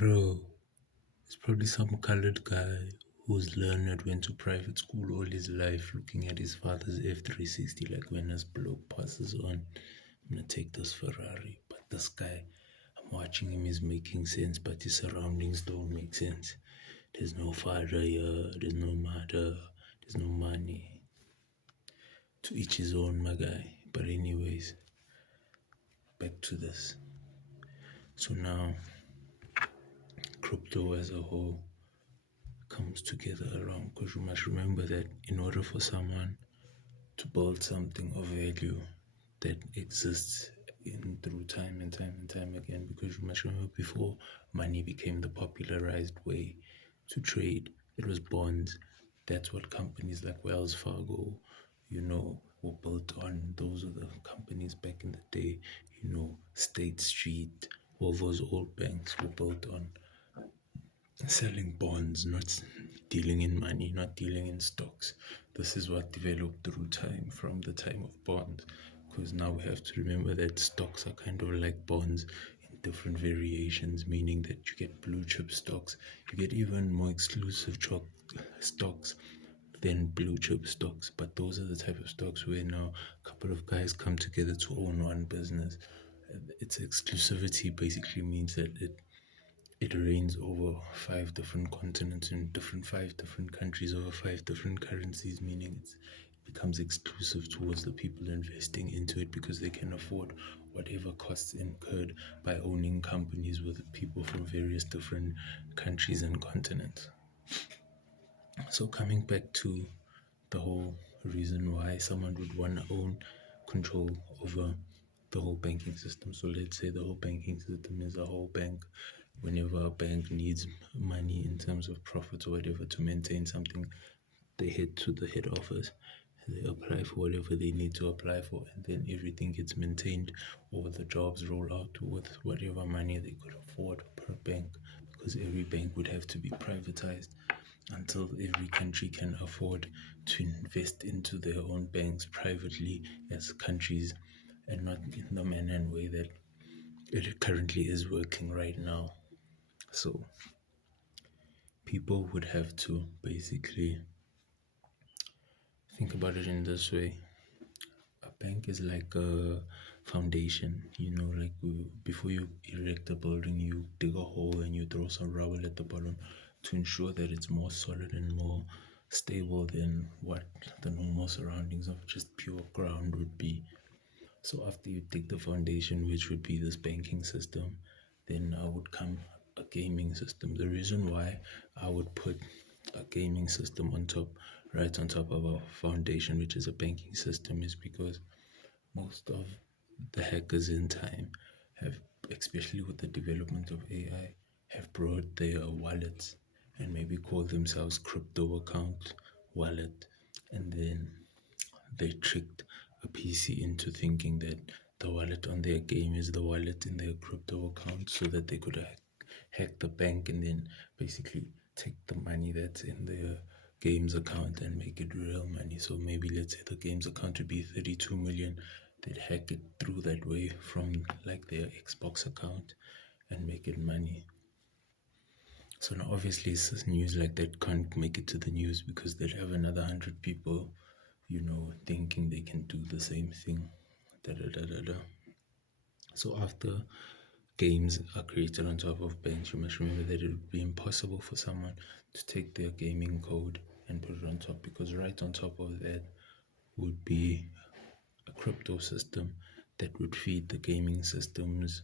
Bro, it's probably some colored guy who's learned, went to private school all his life, looking at his father's F360 like when his bloke passes on. I'm gonna take this Ferrari. But this guy, I'm watching him, is making sense, but his surroundings don't make sense. There's no father here, there's no mother, there's no money. To each his own, my guy. But, anyways, back to this. So now, crypto as a whole comes together around, because you must remember that in order for someone to build something of value that exists in through time and time and time again, because you must remember, before money became the popularized way to trade, it was bonds. That's what companies like Wells Fargo, were built on. Those are the companies back in the day. State Street, all those old banks were built on selling bonds, not dealing in money, not dealing in stocks. This is what developed through time, from the time of bonds, because now we have to remember that stocks are kind of like bonds in different variations, meaning that you get blue chip stocks, you get even more exclusive stocks than blue chip stocks. But those are the type of stocks where now a couple of guys come together to own one business. Its exclusivity basically means that it reigns over 5 different continents in 5 different countries, over 5 different currencies, meaning it becomes exclusive towards the people investing into it, because they can afford whatever costs incurred by owning companies with people from various different countries and continents. So, coming back to the whole reason why someone would want to own control over the whole banking system. So let's say the whole banking system is a whole bank. Whenever a bank needs money in terms of profits or whatever to maintain something, they head to the head office. They apply for whatever they need to apply for, and then everything gets maintained, or the jobs roll out with whatever money they could afford per bank, because every bank would have to be privatized until every country can afford to invest into their own banks privately as countries, and not in the manner and way that it currently is working right now. So people would have to basically think about it in this way. A bank is like a foundation, like before you erect a building, you dig a hole and you throw some rubble at the bottom to ensure that it's more solid and more stable than what the normal surroundings of just pure ground would be. So after you dig the foundation, which would be this banking system, then would come a gaming system. The reason why I would put a gaming system right on top of a foundation, which is a banking system, is because most of the hackers in time have, especially with the development of AI, have brought their wallets and maybe call themselves crypto account wallet, and then they tricked a PC into thinking that the wallet on their game is the wallet in their crypto account, so that they could hack the bank and then basically take the money that's in their games account and make it real money. So maybe let's say the games account would be 32 million. They'd hack it through that way from like their Xbox account and make it money. So now obviously news like that can't make it to the news, because they'd have another 100 people, thinking they can do the same thing. Da, da, da, da, da. So after games are created on top of banks, you must remember that it would be impossible for someone to take their gaming code and put it on top, because right on top of that would be a crypto system that would feed the gaming systems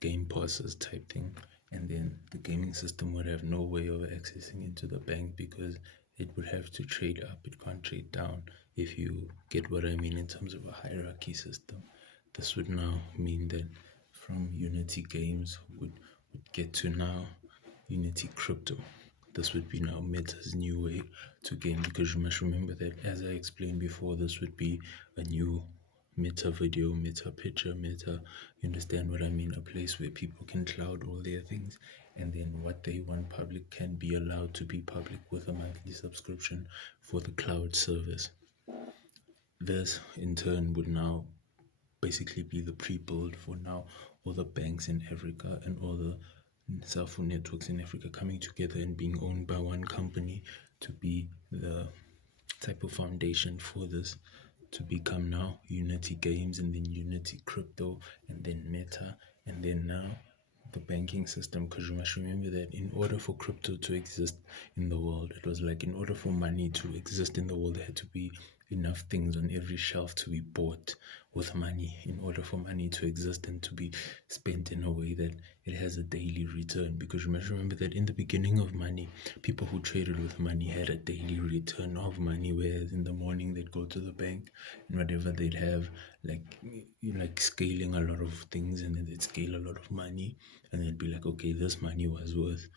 game passes type thing, and then the gaming system would have no way of accessing into the bank, because it would have to trade up, it can't trade down, if you get what I mean, in terms of a hierarchy system. This would now mean that from Unity Games would get to now Unity Crypto. This would be now Meta's new way to game, because you must remember that, as I explained before, this would be a new Meta video, Meta picture, Meta, you understand what I mean? A place where people can cloud all their things, and then what they want public can be allowed to be public with a monthly subscription for the cloud service. This in turn would now basically be the pre-build for now all the banks in Africa and all the cell phone networks in Africa coming together and being owned by one company to be the type of foundation for this to become now Unity Games and then Unity Crypto and then Meta and then now the banking system. Because you must remember that in order for crypto to exist in the world, it was like in order for money to exist in the world, there had to be enough things on every shelf to be bought with money in order for money to exist and to be spent in a way that it has a daily return. Because you must remember that in the beginning of money, people who traded with money had a daily return of money, whereas in the morning they'd go to the bank and whatever they'd have, like like scaling a lot of things, and then they'd scale a lot of money, and they'd be like, okay, this money was worth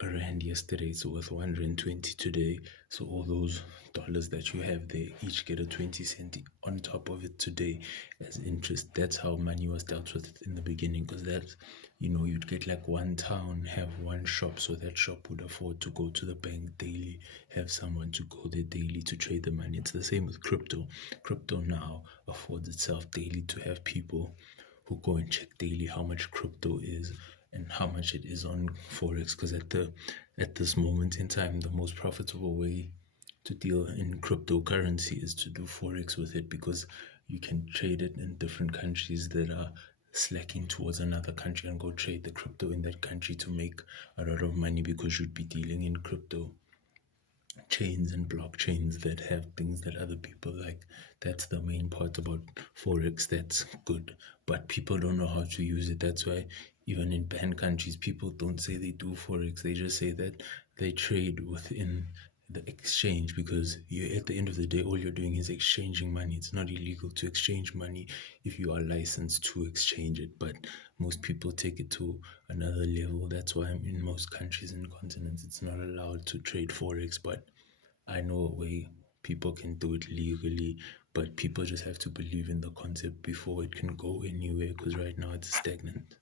a rand yesterday, it's worth 120 today. So all those dollars that you have there each get a 20 cent on top of it today as interest. That's how money was dealt with in the beginning, because that's, you'd get like one town, have one shop, so that shop would afford to go to the bank daily, have someone to go there daily to trade the money. It's the same with crypto. Crypto now affords itself daily to have people who go and check daily how much crypto is and how much it is on forex, because at this moment in time the most profitable way to deal in cryptocurrency is to do forex with it, because you can trade it in different countries that are slacking towards another country and go trade the crypto in that country to make a lot of money, because you'd be dealing in crypto chains and blockchains that have things that other people like. That's the main part about forex that's good, but people don't know how to use it. That's why even in banned countries, people don't say they do forex, they just say that they trade within the exchange, because you, at the end of the day, all you're doing is exchanging money. It's not illegal to exchange money if you are licensed to exchange it, but most people take it to another level. That's why in most countries and continents it's not allowed to trade forex. But I know a way people can do it legally, but people just have to believe in the concept before it can go anywhere, because right now it's stagnant.